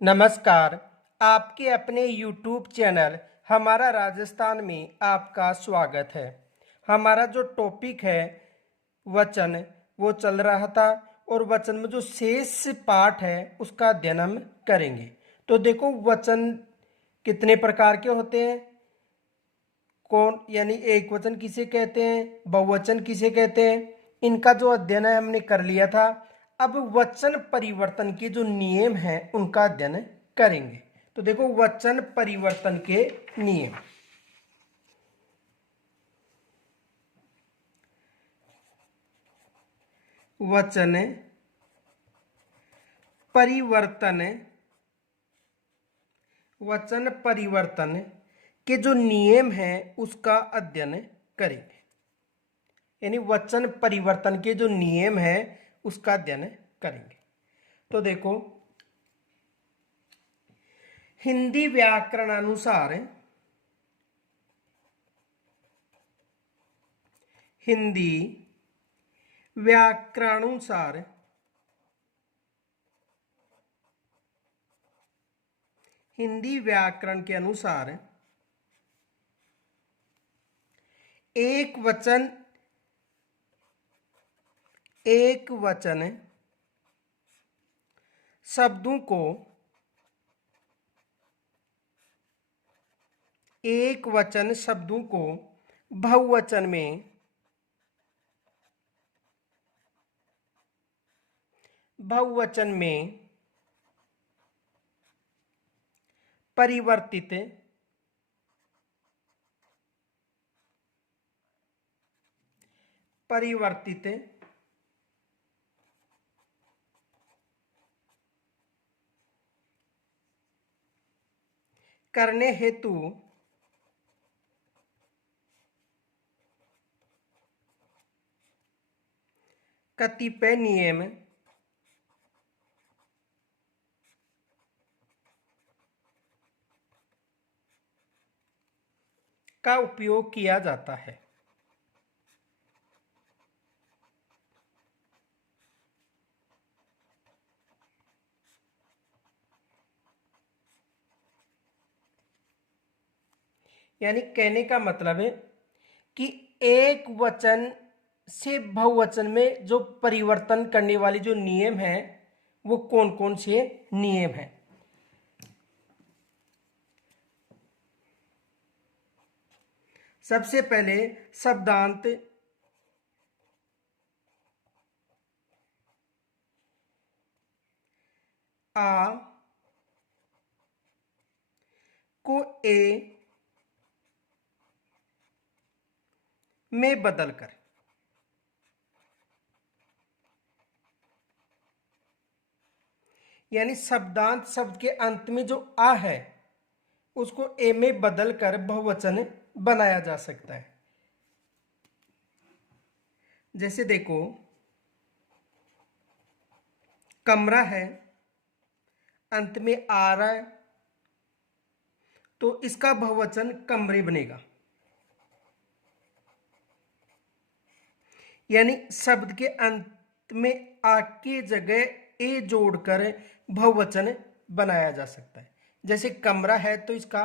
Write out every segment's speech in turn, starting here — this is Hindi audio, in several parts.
नमस्कार। आपके अपने YouTube चैनल हमारा राजस्थान में आपका स्वागत है। हमारा जो टॉपिक है वचन वो चल रहा था और वचन में जो शेष पाठ है उसका अध्ययन हम करेंगे। तो देखो वचन कितने प्रकार के होते हैं, कौन यानी एक वचन किसे कहते हैं, बहुवचन किसे कहते हैं, इनका जो अध्ययन है हमने कर लिया था। अब वचन परिवर्तन के जो नियम हैं उनका अध्ययन करेंगे। तो देखो वचन परिवर्तन के नियम। वचन परिवर्तन वचन परिवर्तन के जो नियम हैं उसका अध्ययन करेंगे। यानी वचन परिवर्तन के जो नियम हैं उसका अध्ययन करेंगे। तो देखो हिंदी व्याकरणानुसार हिंदी व्याकरणानुसार हिंदी व्याकरण के अनुसार एक वचन शब्दों को बहुवचन में परिवर्तित करने हेतु कतिपय नियम का उपयोग किया जाता है। यानी कहने का मतलब है कि एक वचन से बहुवचन में जो परिवर्तन करने वाले जो नियम हैं वो कौन कौन से नियम हैं। सबसे पहले शब्दांत आ को ए में बदलकर यानी शब्दांत शब्द के अंत में जो आ है उसको ए में बदलकर बहुवचन बनाया जा सकता है। जैसे देखो कमरा है, अंत में आ रहा है तो इसका बहुवचन कमरे बनेगा। यानी शब्द के अंत में आ की जगह ए जोड़कर बहुवचन बनाया जा सकता है। जैसे कमरा है तो इसका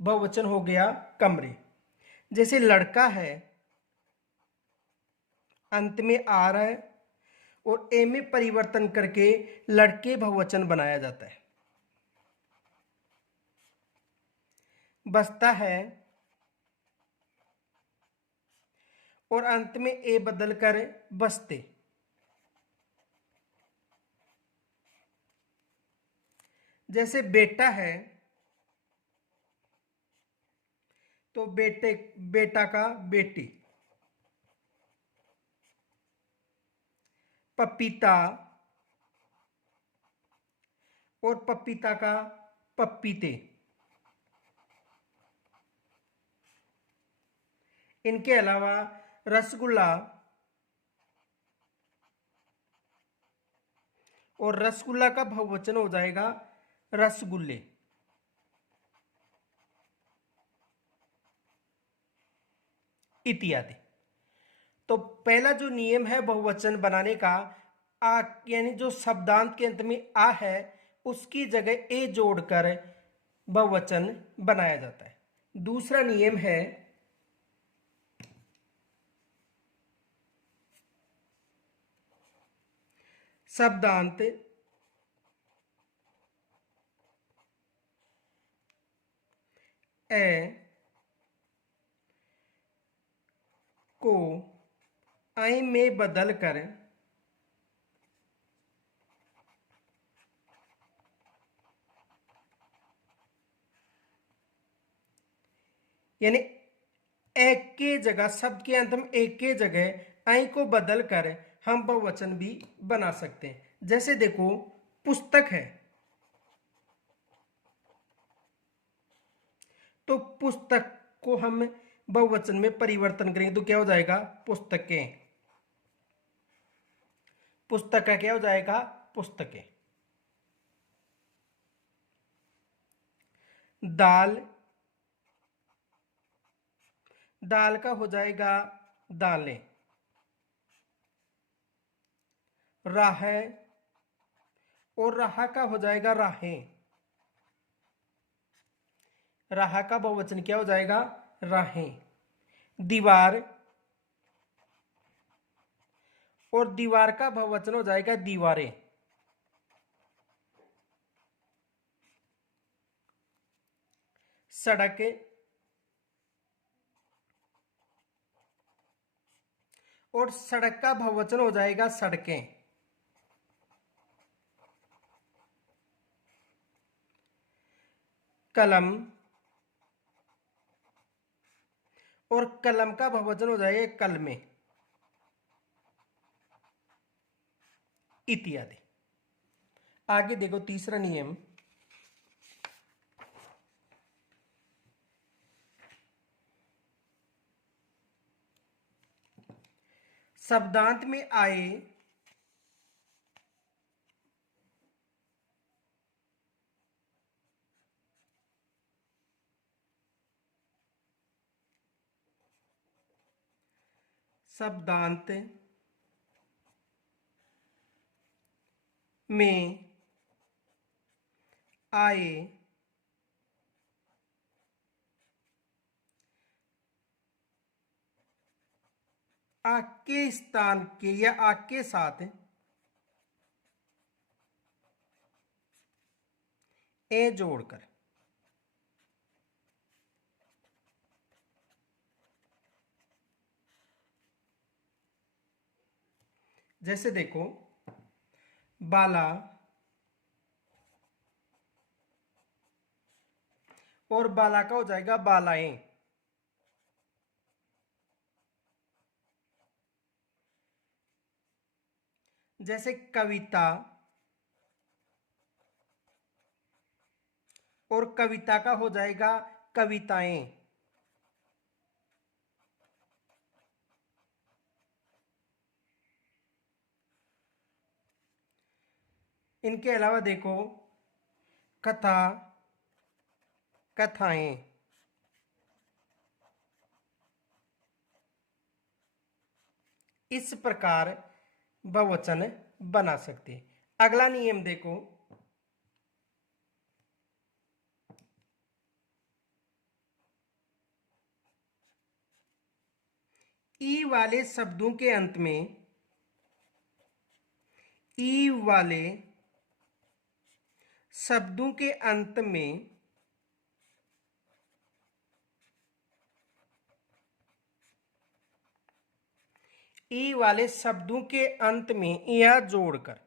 बहुवचन हो गया कमरे। जैसे लड़का है, अंत में आ रहा है और ए में परिवर्तन करके लड़के बहुवचन बनाया जाता है। बस्ता है और अंत में ए बदलकर बस्ते। जैसे बेटा है तो बेटा का बेटी। पपीता और पपीता का पपीते। इनके अलावा रसगुल्ला और रसगुल्ला का बहुवचन हो जाएगा रसगुल्ले। इत्यादि। तो पहला जो नियम है बहुवचन बनाने का, आ यानी जो शब्दांत के अंत में आ है उसकी जगह ए जोड़कर बहुवचन बनाया जाता है। दूसरा नियम है शब्दांत ए को आई में बदलकर यानी एक के जगह, शब्द के अंत में एक के जगह आई को बदलकर हम बहुवचन भी बना सकते हैं। जैसे देखो, पुस्तक है तो पुस्तक को हम बहुवचन में परिवर्तन करेंगे तो क्या हो जाएगा? पुस्तकें। पुस्तक का क्या हो जाएगा? पुस्तकें। दाल, दाल का हो जाएगा दालें। राह, और राह का हो जाएगा राहें। राह का बहुवचन क्या हो जाएगा? राहें। दीवार, और दीवार का बहुवचन हो जाएगा दीवारें। सड़क, और सड़क का बहुवचन हो जाएगा सड़कें। कलम, और कलम का बहुवचन हो जाएगा कलमें, इत्यादि। आगे देखो तीसरा नियम, शब्दांत में आए शब्दांत में आए आ के स्थान के या आ के साथ ए जोड़कर जैसे देखो, बाला, और बाला का हो जाएगा बालाएं। जैसे कविता, और कविता का हो जाएगा कविताएं। इनके अलावा देखो, कथा, कथाएं। इस प्रकार बहुवचन बना सकते हैं। अगला नियम देखो, ई वाले शब्दों के अंत में, ई वाले शब्दों के अंत में ई वाले शब्दों के अंत में या जोड़कर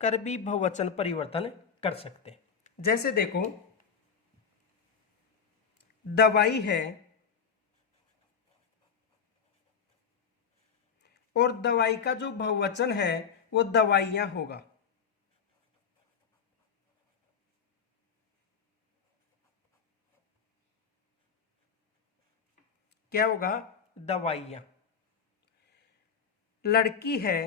कर भी बहुवचन परिवर्तन कर सकते हैं। जैसे देखो, दवाई है, और दवाई का जो बहुवचन है वो दवाइयां होगा। क्या होगा? दवाइयां। लड़की है,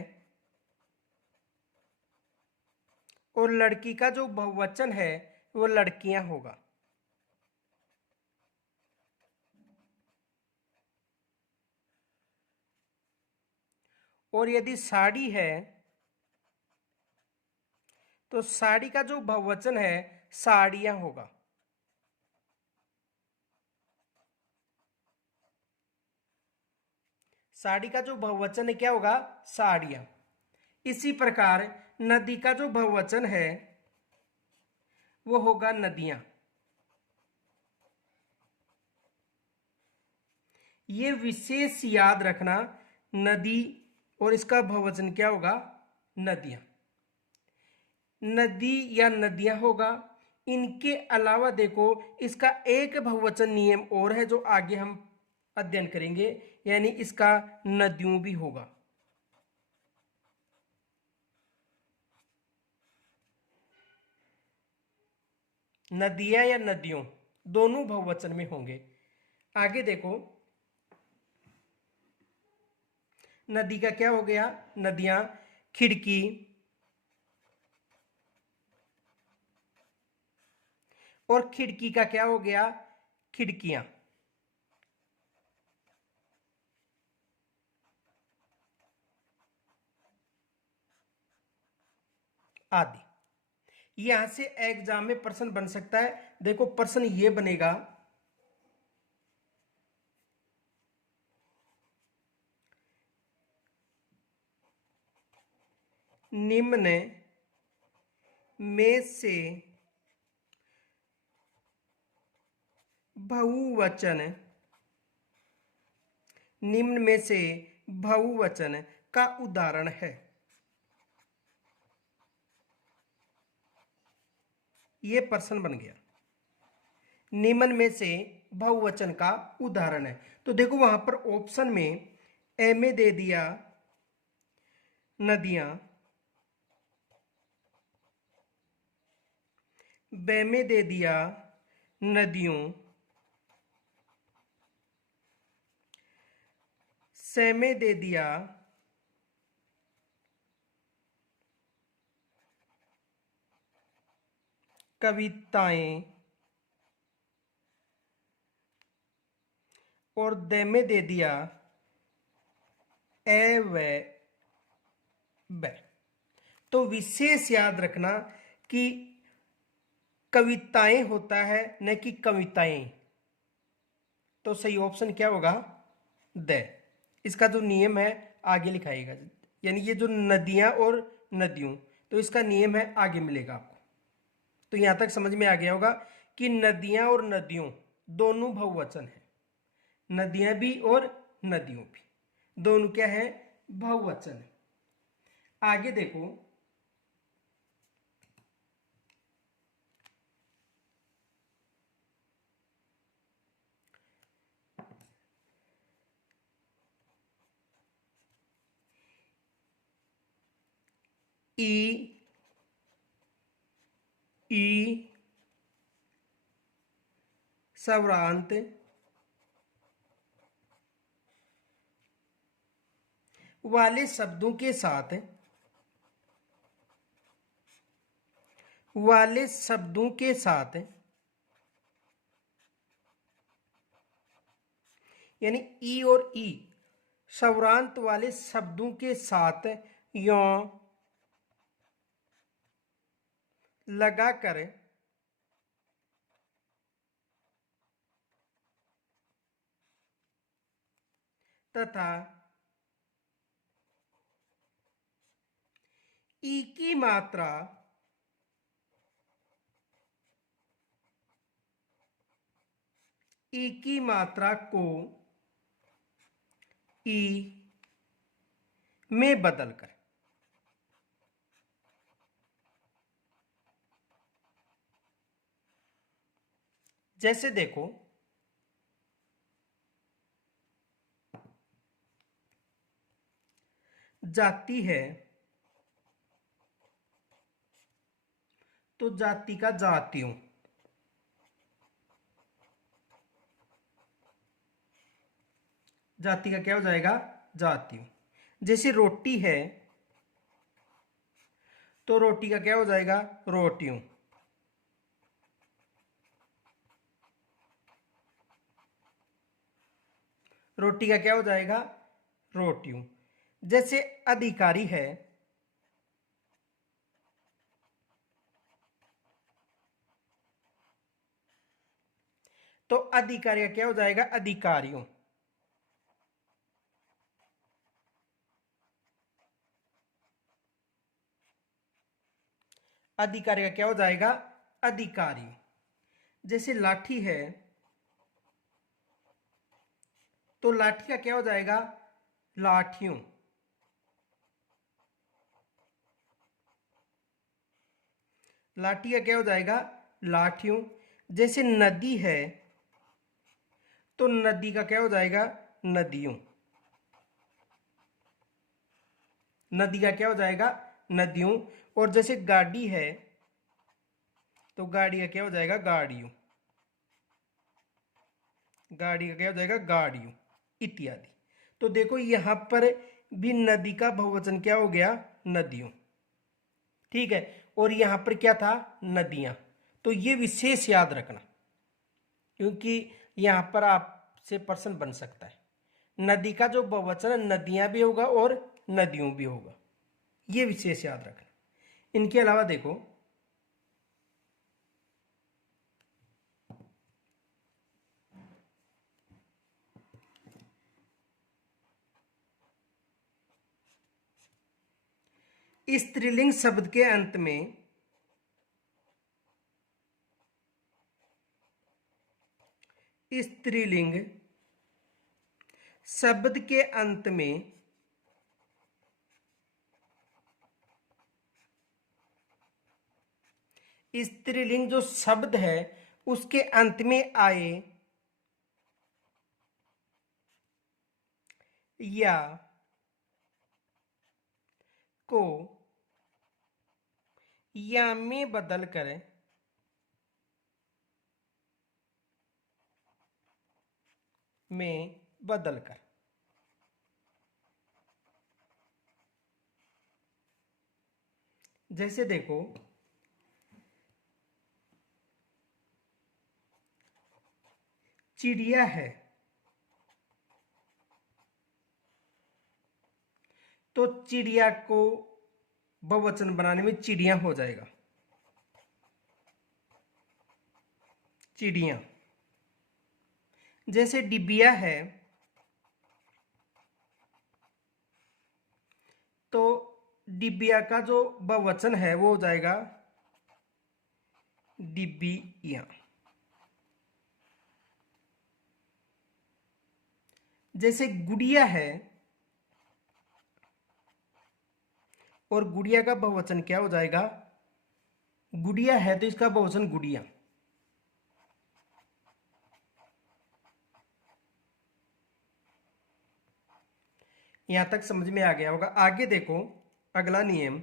और लड़की का जो बहुवचन है वो लड़कियां होगा। और यदि साड़ी है तो साड़ी का जो बहुवचन है साड़ियां होगा। साड़ी का जो बहुवचन है क्या होगा? साड़ियां। इसी प्रकार नदी का जो बहुवचन है वो होगा नदियां। ये विशेष याद रखना, नदी और इसका बहुवचन क्या होगा? नदियां। नदी या नदियां होगा। इनके अलावा देखो इसका एक बहुवचन नियम और है जो आगे हम अध्ययन करेंगे, यानी इसका नदियों भी होगा। नदियां या नदियों दोनों बहुवचन में होंगे। आगे देखो, नदी का क्या हो गया? नदियां। खिड़की, और खिड़की का क्या हो गया? खिड़कियां। आदि। यहां से एग्जाम में प्रश्न बन सकता है। देखो प्रश्न ये बनेगा, निम्न में से बहुवचन, निम्न में से बहुवचन का उदाहरण है। ये प्रश्न बन गया, निम्न में से बहुवचन का उदाहरण है। तो देखो वहां पर ऑप्शन में ए में दे दिया नदियां, बे में दे दिया नदियों, से में दे दिया कविताएं, और दे में दे दिया ए व ब। तो विशेष याद रखना कि कविताएं होता है न कि कविताएं। तो सही ऑप्शन क्या होगा? द। इसका जो नियम है आगे लिखाएगा, यानी ये जो नदियां और नदियों, तो इसका नियम है आगे मिलेगा आपको। तो यहां तक समझ में आ गया होगा कि नदियां और नदियों दोनों बहुवचन है। नदियां भी और नदियों भी दोनों क्या है? बहुवचन है। आगे देखो, ई ई सवरांत वाले शब्दों के साथ, वाले शब्दों के साथ, यानी ई और ई सवरांत वाले शब्दों के साथ यों लगाकर तथा ई की मात्रा ई की मात्रा को ई में बदलकर, जैसे देखो जाति है तो जाति का जातियों, जाति का क्या हो जाएगा? जातियों। जैसे रोटी है तो रोटी का क्या हो जाएगा? रोटियों। रोटी का क्या हो जाएगा? रोटियों। जैसे अधिकारी है तो अधिकारी का क्या हो जाएगा? अधिकारियों। अधिकारी का क्या हो जाएगा? अधिकारी। जैसे लाठी है तो लाठी का क्या हो जाएगा? लाठियों। लाठी का क्या हो जाएगा? लाठियों। जैसे नदी है तो नदी का क्या हो जाएगा? नदियों। नदी का क्या हो जाएगा? नदियों। और जैसे गाड़ी है तो गाड़ी का क्या हो जाएगा? गाड़ियों। गाड़ी का क्या हो जाएगा? गाड़ियों इत्यादि। तो देखो यहां पर भी नदी का बहुवचन क्या हो गया? नदियों। ठीक है। और यहां पर क्या था? नदियां। तो ये विशेष याद रखना, क्योंकि यहां पर आपसे प्रश्न बन सकता है। नदी का जो बहुवचन नदियां भी होगा और नदियों भी होगा, ये विशेष याद रखना। इनके अलावा देखो स्त्रीलिंग शब्द के अंत में स्त्रीलिंग शब्द के अंत में स्त्रीलिंग जो शब्द है उसके अंत में आए या को या में बदल कर में बदल कर जैसे देखो चिड़िया है तो चिड़िया को बहुवचन बनाने में चिड़िया हो जाएगा। चिड़िया। जैसे डिबिया है तो डिबिया का जो बहुवचन है वो हो जाएगा डिबिया। जैसे गुड़िया है और गुड़िया का बहुवचन क्या हो जाएगा? गुड़िया है तो इसका बहुवचन गुड़िया। यहां तक समझ में आ गया होगा। आगे देखो अगला नियम।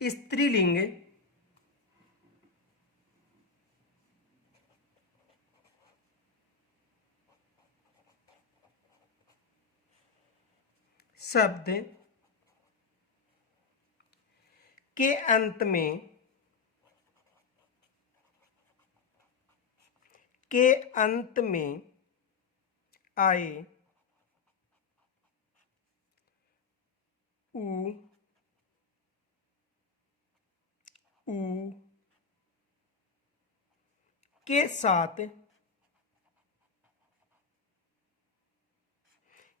स्त्रीलिंग शब्द के अंत में आए उ ऊ के साथ,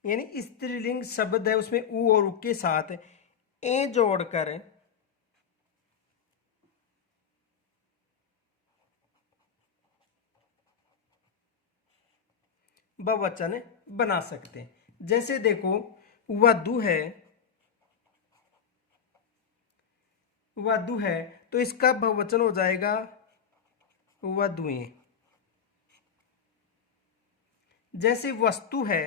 यानी स्त्रीलिंग शब्द है उसमें ऊ और उ के साथ ए जोड़कर बहुवचन बना सकते हैं। जैसे देखो वधु है, वधु है तो इसका बहुवचन हो जाएगा वधुएं। जैसे वस्तु है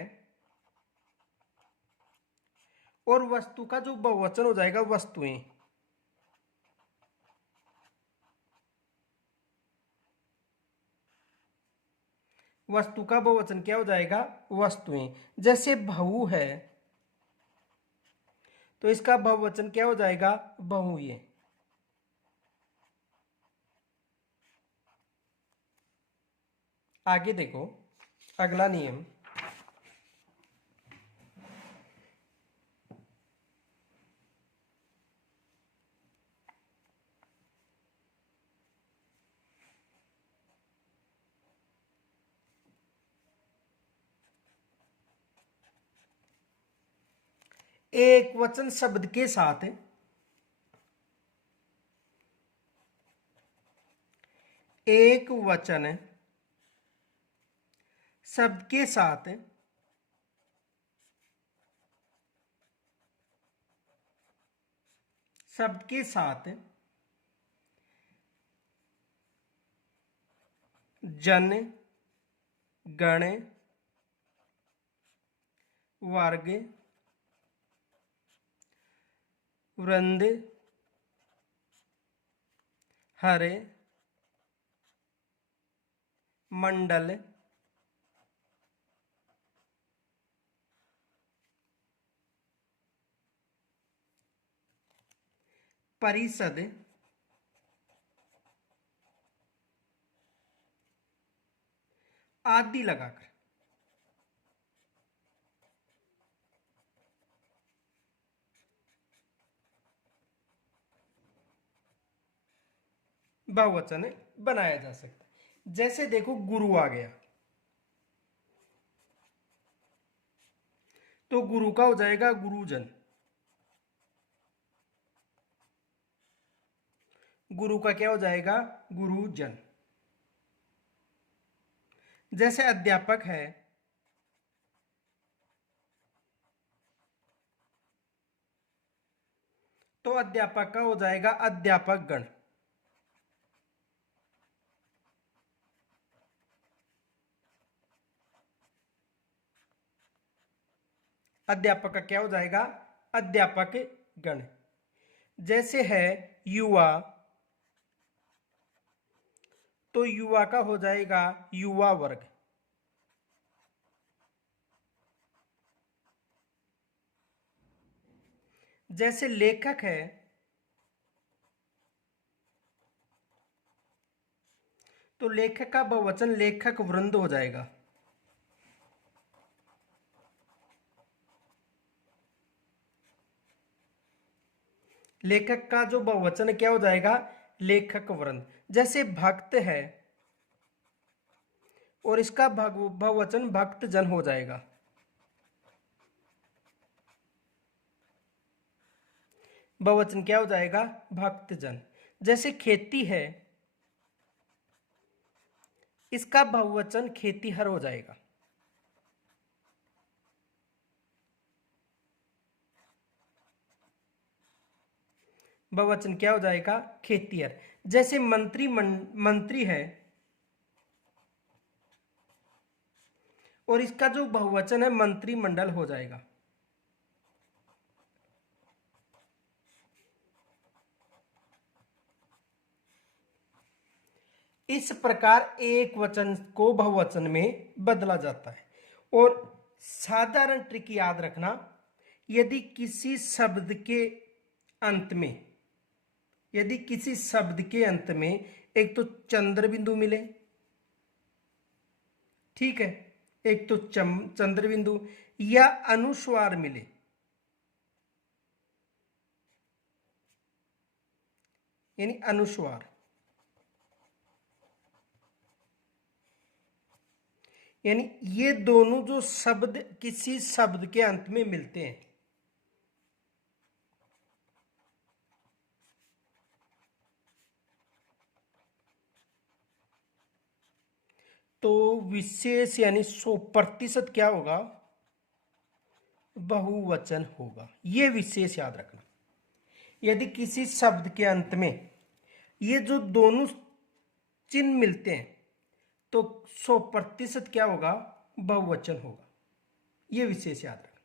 और वस्तु का जो बहुवचन हो जाएगा वस्तुएं। वस्तु का बहुवचन क्या हो जाएगा? वस्तुएं। जैसे बहु है तो इसका बहुवचन क्या हो जाएगा? बहुएं। आगे देखो अगला नियम। एक वचन शब्द के साथ एक वचन शब्द के साथ शब्द के साथ जन गण वर्ग वृंद हरे मंडल परिषद आदि लगाकर बहुवचन बनाया जा सकता है। जैसे देखो गुरु आ गया तो गुरु का हो जाएगा गुरुजन। गुरु का क्या हो जाएगा? गुरुजन। जैसे अध्यापक है तो अध्यापक का हो जाएगा अध्यापक गण। अध्यापक का क्या हो जाएगा? अध्यापक गण। जैसे है युवा तो युवा का हो जाएगा युवा वर्ग। जैसे लेखक है तो लेखक का बहुवचन लेखक वृंद हो जाएगा। लेखक का जो बहुवचन क्या हो जाएगा? लेखक वृंद। जैसे भक्त है और इसका बहुवचन भक्त जन हो जाएगा। बहुवचन क्या हो जाएगा? भक्त जन। जैसे खेती है इसका बहुवचन खेतीहर हो जाएगा। बहुवचन क्या हो जाएगा? खेतीहर। जैसे मंत्री है और इसका जो बहुवचन है मंत्रिमंडल हो जाएगा। इस प्रकार एक वचन को बहुवचन में बदला जाता है। और साधारण ट्रिक याद रखना, यदि किसी शब्द के अंत में एक तो चंद्र बिंदु मिले, ठीक है, एक तो चंद्र बिंदु या अनुस्वार मिले, यानी अनुस्वार, यानी ये दोनों जो शब्द किसी शब्द के अंत में मिलते हैं तो विशेष यानी 100% क्या होगा? बहुवचन होगा। ये विशेष याद रखना। यदि किसी शब्द के अंत में ये जो दोनों चिन्ह मिलते हैं तो 100% क्या होगा? बहुवचन होगा। ये विशेष याद रखना।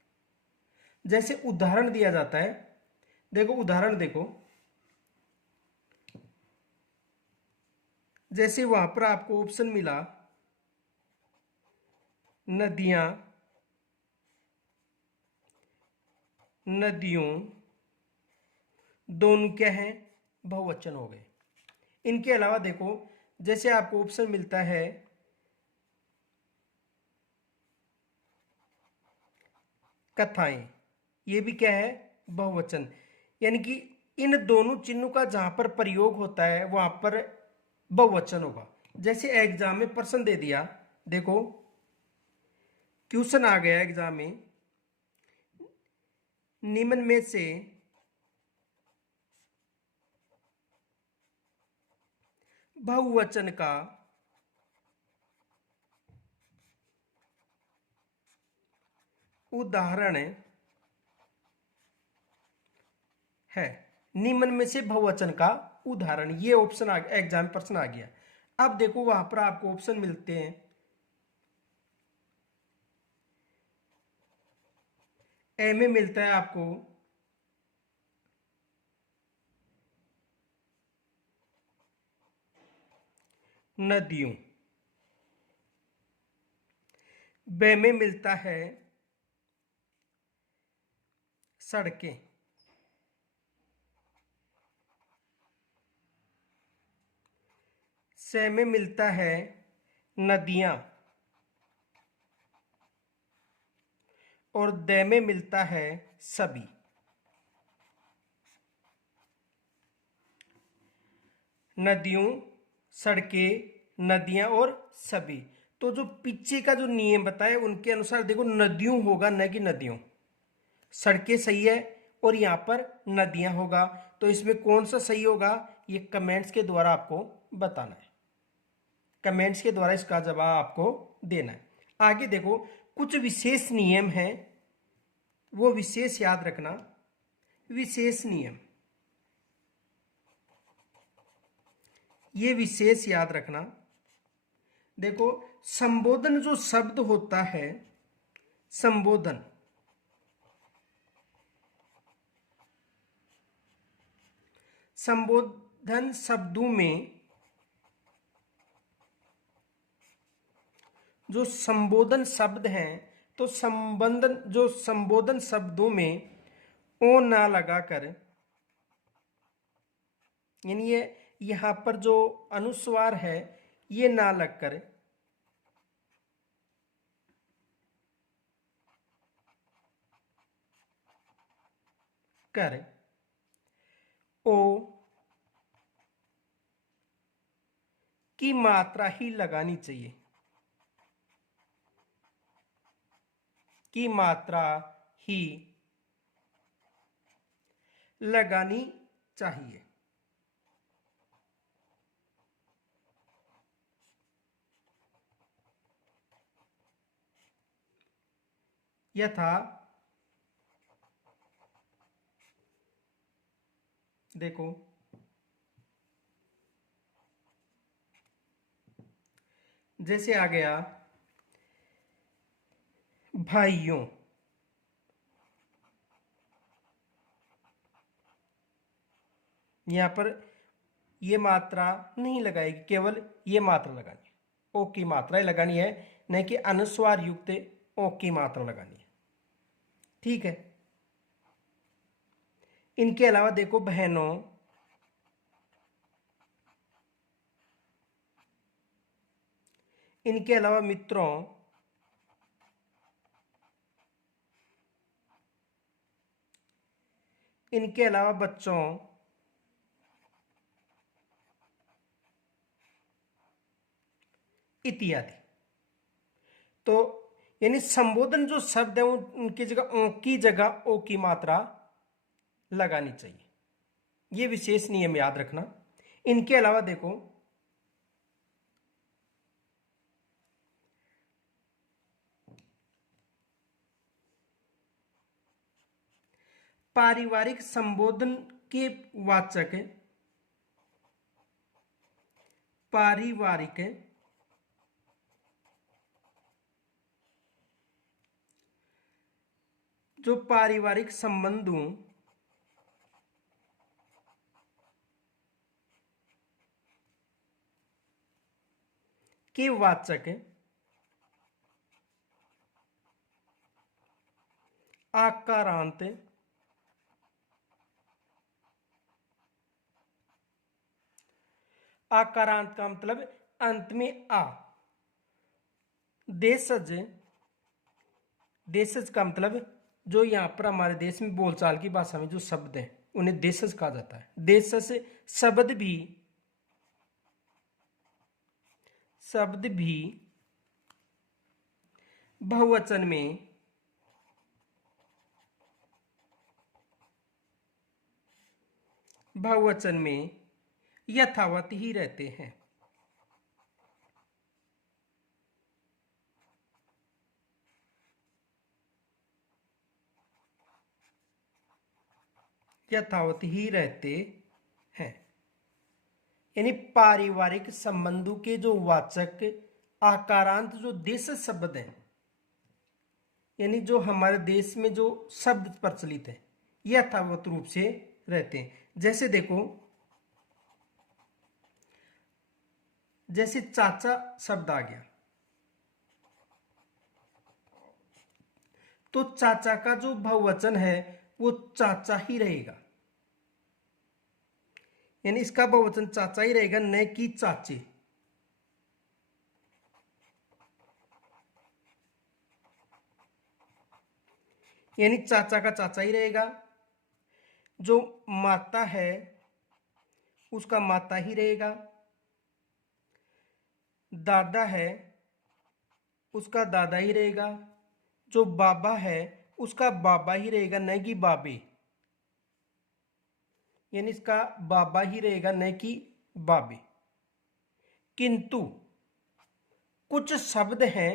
जैसे उदाहरण दिया जाता है, देखो उदाहरण देखो, जैसे वहां पर आपको ऑप्शन मिला नदियां, नदियों, दोनों क्या हैं? बहुवचन हो गए। इनके अलावा देखो जैसे आपको ऑप्शन मिलता है कथाएं, ये भी क्या है, बहुवचन। यानी कि इन दोनों चिन्हों का जहां पर प्रयोग होता है वहां पर बहुवचन होगा। जैसे एग्जाम में प्रश्न दे दिया, देखो क्वेश्चन आ गया एग्जाम में, निम्न में से बहुवचन का उदाहरण है। निम्न में से बहुवचन का उदाहरण, ये ऑप्शन आ गया, एग्जाम प्रश्न आ गया। अब देखो वहां पर आपको ऑप्शन मिलते हैं, ए में मिलता है आपको नदियों, बे में मिलता है सड़कें, से में मिलता है नदियां, और दे में मिलता है सभी। नदियों, सड़कें, नदियां और सभी। तो जो पीछे का जो नियम बताए उनके अनुसार देखो नदियों होगा, न कि नदियों। सड़कें सही है और यहां पर नदियां होगा, तो इसमें कौन सा सही होगा, ये कमेंट्स के द्वारा आपको बताना है। कमेंट्स के द्वारा इसका जवाब आपको देना है। आगे देखो कुछ विशेष नियम हैं, वो विशेष याद रखना। विशेष नियम, ये विशेष याद रखना। देखो संबोधन जो शब्द होता है, संबोधन, संबोधन शब्दों में, जो संबोधन शब्द हैं, तो संबंधन जो संबोधन शब्दों में ओ ना लगाकर, यानी ये यहां पर जो अनुस्वार है ये ना लगकर कर ओ की मात्रा ही लगानी चाहिए, की मात्रा ही लगानी चाहिए। यथा देखो जैसे आ गया भाइयों, यहां पर ये मात्रा नहीं लगाएगी, केवल ये मात्रा लगानी है, ओ की मात्रा लगानी है, न कि अनुस्वार युक्त ओ की मात्रा लगानी है। ठीक है। इनके अलावा देखो बहनों, इनके अलावा मित्रों, इनके अलावा बच्चों, इत्यादि। तो यानी संबोधन जो शब्द है उनकी जगह ओ की जगह ओ की मात्रा लगानी चाहिए। ये विशेष नियम याद रखना। इनके अलावा देखो पारिवारिक संबोधन के वाचक, पारिवारिक जो पारिवारिक संबंधों के वाचक आकारांत, आकारांत का मतलब अंत में आ, देशज, देशज का मतलब जो यहाँ पर हमारे देश में बोलचाल की भाषा में जो शब्द हैं उन्हें देशज कहा जाता है। देशज शब्द भी बहुवचन में यथावत ही रहते हैं। यथावत ही रहते हैं यानी पारिवारिक संबंधों के जो वाचक आकारांत जो देश शब्द हैं, यानी जो हमारे देश में जो शब्द प्रचलित है यथावत रूप से रहते हैं। जैसे देखो, जैसे चाचा शब्द आ गया तो चाचा का जो बहुवचन है वो चाचा ही रहेगा, यानी इसका बहुवचन चाचा ही रहेगा, न कि चाचे। यानी चाचा का चाचा ही रहेगा, जो माता है उसका माता ही रहेगा, दादा है उसका दादा ही रहेगा, जो बाबा है उसका बाबा ही रहेगा, न कि बाबे। यानी इसका बाबा ही रहेगा, न कि बाबे। किंतु कुछ शब्द हैं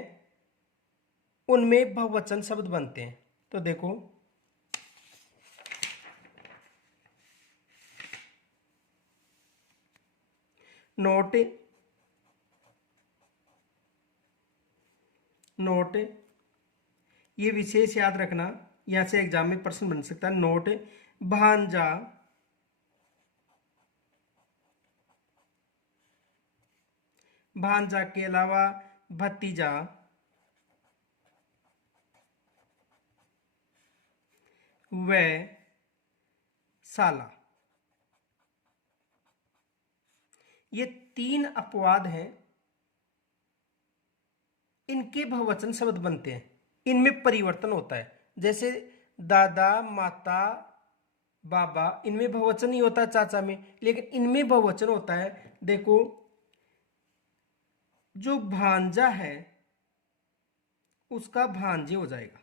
उनमें बहुवचन शब्द बनते हैं। तो देखो, नोट नोट ये विशेष याद रखना, यहां से एग्जाम में प्रश्न बन सकता है। नोट भांजा, भांजा के अलावा भतीजा, व साला, ये 3 अपवाद हैं, इनके बहुवचन शब्द बनते हैं। इनमें परिवर्तन होता है, जैसे दादा, माता, बाबा, इनमें बहुवचन नहीं होता चाचा में, लेकिन इनमें बहुवचन होता है। देखो, जो भांजा है उसका भांजे हो जाएगा,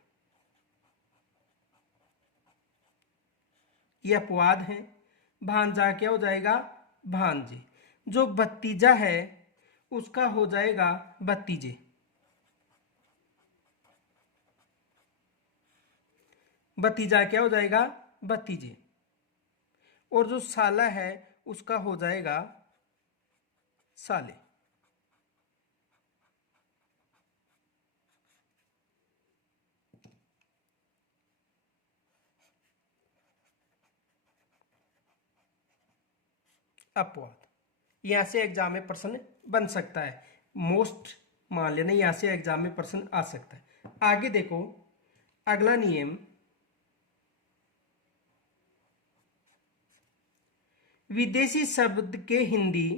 ये अपवाद है। भांजा क्या हो जाएगा? भांजे। जो भतीजा है उसका हो जाएगा भतीजे। भतीजा क्या हो जाएगा? भतीजे। और जो साला है उसका हो जाएगा साले। अपवाद, यहां से एग्जाम में प्रश्न बन सकता है, मोस्ट मान लेना, यहां से एग्जाम में प्रश्न आ सकता है। आगे देखो, अगला नियम, विदेशी शब्द के हिंदी,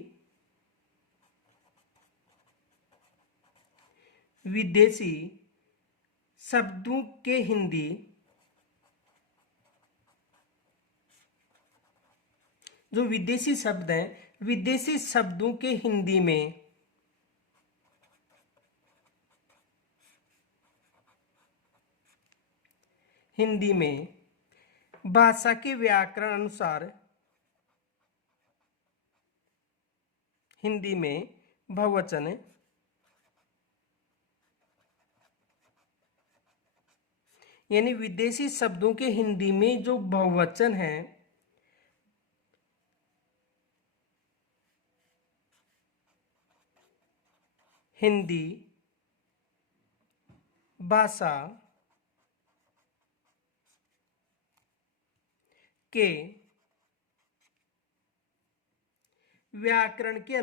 विदेशी शब्दों के हिंदी जो विदेशी शब्द हैं, विदेशी शब्दों के हिंदी में भाषा के व्याकरण अनुसार हिंदी में बहुवचन, यानी विदेशी शब्दों के हिंदी में जो बहुवचन है हिंदी भाषा के व्याकरण के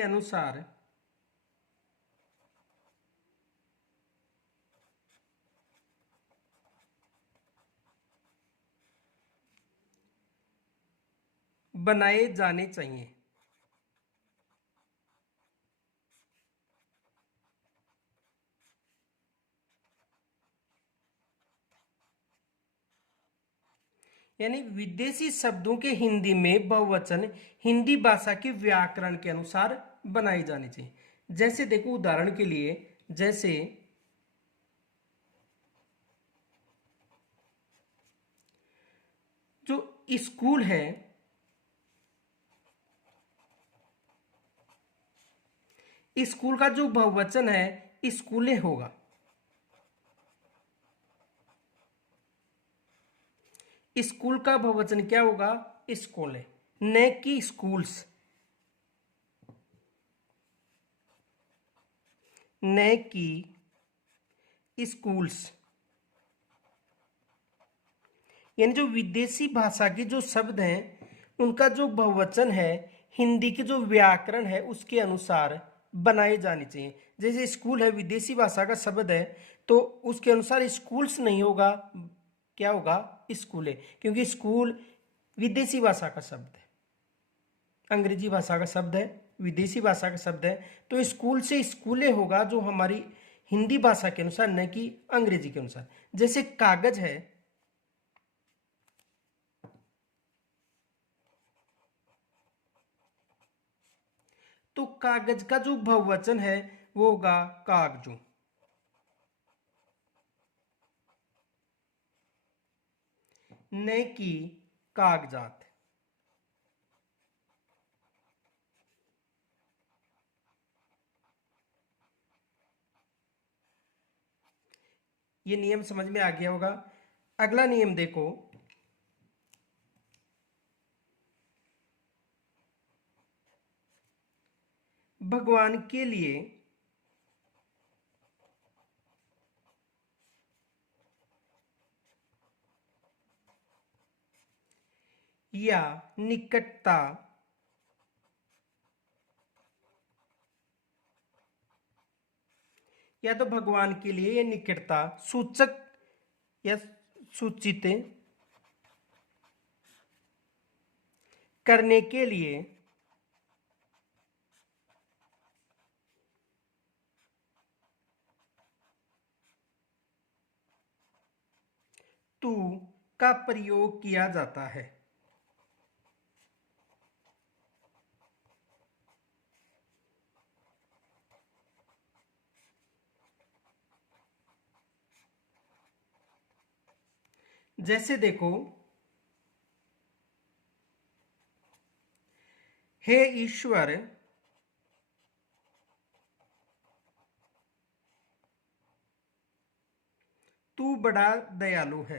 अनुसार बनाए जाने चाहिए। यानी विदेशी शब्दों के हिंदी में बहुवचन हिंदी भाषा के व्याकरण के अनुसार बनाई जानी चाहिए। जैसे देखो उदाहरण के लिए, जैसे जो स्कूल है, स्कूल का जो बहुवचन है स्कूले होगा। स्कूल का बहुवचन क्या होगा? स्कूले, न कि स्कूल्स, न कि स्कूल्स। यानी जो विदेशी भाषा के जो शब्द हैं उनका जो बहुवचन है हिंदी के जो व्याकरण है उसके अनुसार बनाए जाने चाहिए। जैसे स्कूल है, विदेशी भाषा का शब्द है, तो उसके अनुसार स्कूल्स नहीं होगा, क्या होगा? स्कूले, क्योंकि स्कूल विदेशी भाषा का शब्द है, अंग्रेजी भाषा का शब्द है, विदेशी भाषा का शब्द है, तो स्कूल से स्कूले होगा जो हमारी हिंदी भाषा के अनुसार, न कि अंग्रेजी के अनुसार। जैसे कागज है, तो कागज का जो बहुवचन है वो होगा कागजू, न कि कागजात। ये नियम समझ में आ गया होगा। अगला नियम देखो, भगवान के लिए या निकटता या तो भगवान के लिए या निकटता सूचक या सूचित करने के लिए तू का प्रयोग किया जाता है। जैसे देखो, हे ईश्वर, तू बड़ा दयालु है।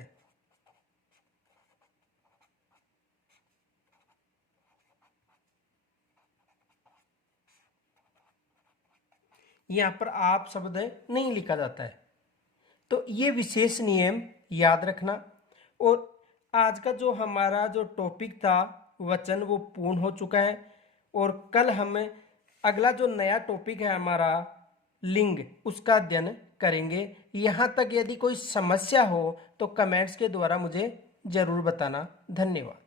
यहां पर आप शब्द नहीं लिखा जाता है। तो ये विशेष नियम याद रखना। और आज का जो हमारा जो टॉपिक था वचन, वो पूर्ण हो चुका है। और कल हम अगला जो नया टॉपिक है हमारा लिंग, उसका अध्ययन करेंगे। यहाँ तक यदि कोई समस्या हो तो कमेंट्स के द्वारा मुझे ज़रूर बताना। धन्यवाद।